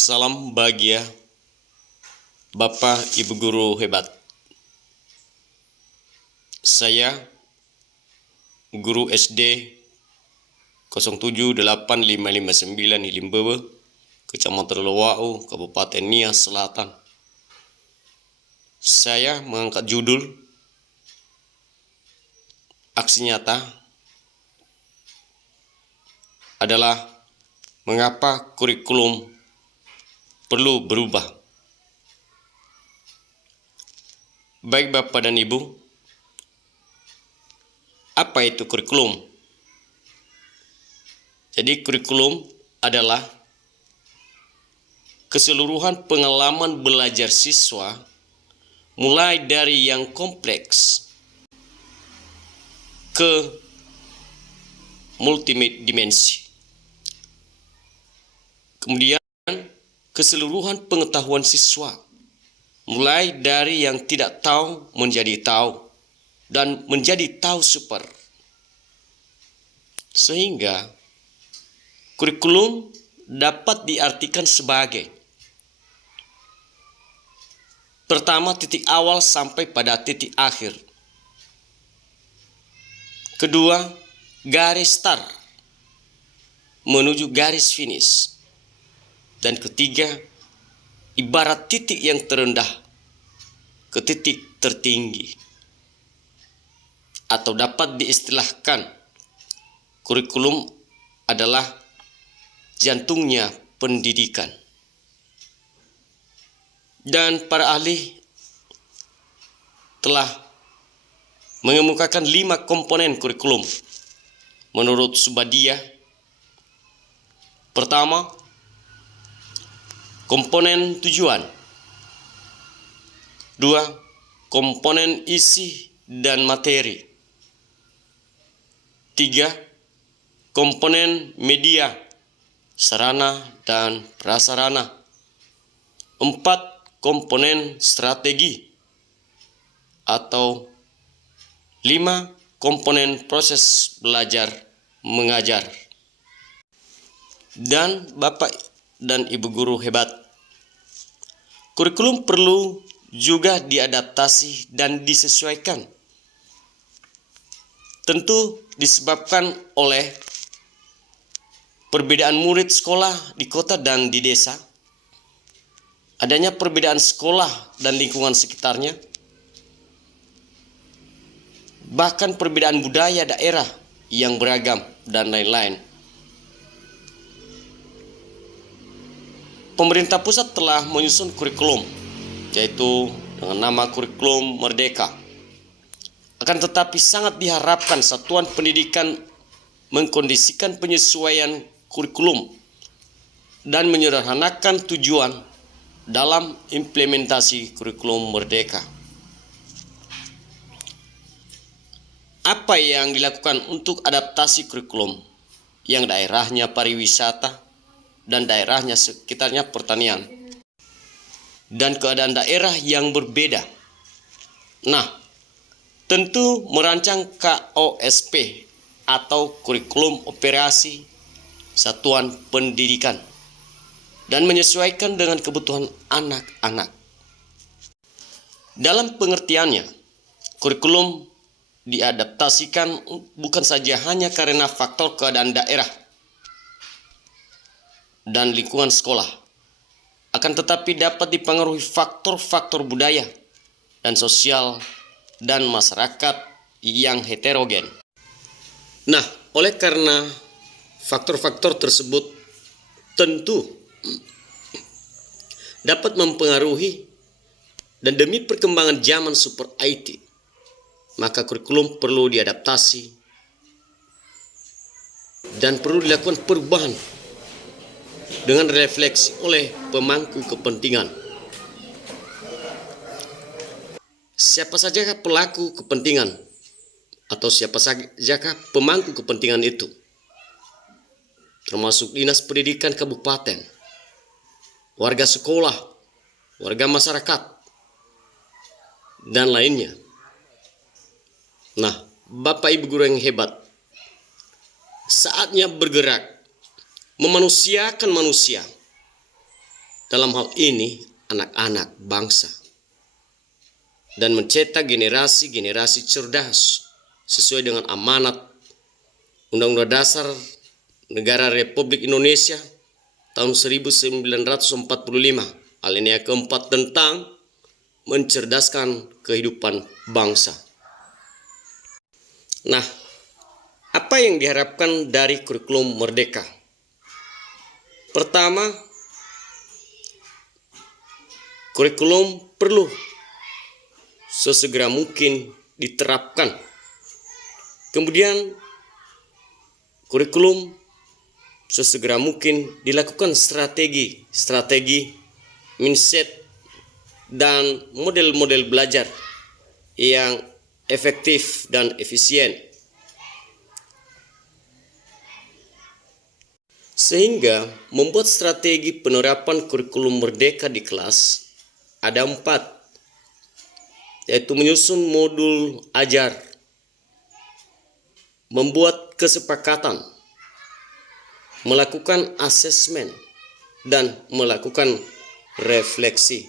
Salam bahagia, Bapak Ibu Guru hebat. Saya, Guru SD 078559 Hilimbebe, Kecamatan Lowau, Kabupaten Nias Selatan. Saya mengangkat judul aksi nyata adalah mengapa kurikulum perlu berubah. Baik Bapak dan Ibu, apa itu kurikulum? Jadi kurikulum adalah keseluruhan pengalaman belajar siswa mulai dari yang kompleks ke multidimensi. Kemudian keseluruhan pengetahuan siswa mulai dari yang tidak tahu menjadi tahu dan menjadi tahu super. Sehingga kurikulum dapat diartikan sebagai pertama, titik awal sampai pada titik akhir. Kedua, garis start menuju garis finish. Dan ketiga, ibarat titik yang terendah ke titik tertinggi. Atau dapat diistilahkan, kurikulum adalah jantungnya pendidikan. Dan para ahli telah mengemukakan 5 komponen kurikulum menurut Subadiah. Pertama, komponen tujuan. 2. Komponen isi dan materi. 3. Komponen media, sarana dan prasarana. 4. Komponen strategi. Atau 5. Komponen proses belajar mengajar. Dan Bapak dan Ibu Guru hebat, kurikulum perlu juga diadaptasi dan disesuaikan. Tentu disebabkan oleh perbedaan murid sekolah di kota dan di desa, adanya perbedaan sekolah dan lingkungan sekitarnya, bahkan perbedaan budaya daerah yang beragam dan lain-lain. Pemerintah pusat telah menyusun kurikulum, yaitu dengan nama Kurikulum Merdeka. Akan tetapi sangat diharapkan satuan pendidikan mengkondisikan penyesuaian kurikulum dan menyederhanakan tujuan dalam implementasi Kurikulum Merdeka. Apa yang dilakukan untuk adaptasi kurikulum yang daerahnya pariwisata dan daerahnya sekitarnya pertanian, dan keadaan daerah yang berbeda? Nah, tentu merancang KOSP atau kurikulum operasi satuan pendidikan dan menyesuaikan dengan kebutuhan anak-anak. Dalam pengertiannya, kurikulum diadaptasikan bukan saja hanya karena faktor keadaan daerah dan lingkungan sekolah, akan tetapi dapat dipengaruhi faktor-faktor budaya dan sosial dan masyarakat yang heterogen. Nah, oleh karena faktor-faktor tersebut tentu dapat mempengaruhi, dan demi perkembangan zaman super IT, maka kurikulum perlu diadaptasi dan perlu dilakukan perubahan dengan refleksi oleh pemangku kepentingan. Siapa saja pelaku kepentingan atau siapa saja pemangku kepentingan itu, termasuk Dinas Pendidikan Kabupaten, warga sekolah, warga masyarakat, dan lainnya. Nah, Bapak Ibu Guru yang hebat, saatnya bergerak, memanusiakan manusia, dalam hal ini anak-anak bangsa, dan mencetak generasi-generasi cerdas sesuai dengan amanat Undang-Undang Dasar Negara Republik Indonesia tahun 1945, alinea keempat tentang mencerdaskan kehidupan bangsa. Nah, apa yang diharapkan dari kurikulum Merdeka? Pertama, kurikulum perlu sesegera mungkin diterapkan. Kemudian, kurikulum sesegera mungkin dilakukan strategi, mindset, dan model-model belajar yang efektif dan efisien. Sehingga membuat strategi penerapan kurikulum Merdeka di kelas ada 4, yaitu menyusun modul ajar, membuat kesepakatan, melakukan asesmen, dan melakukan refleksi.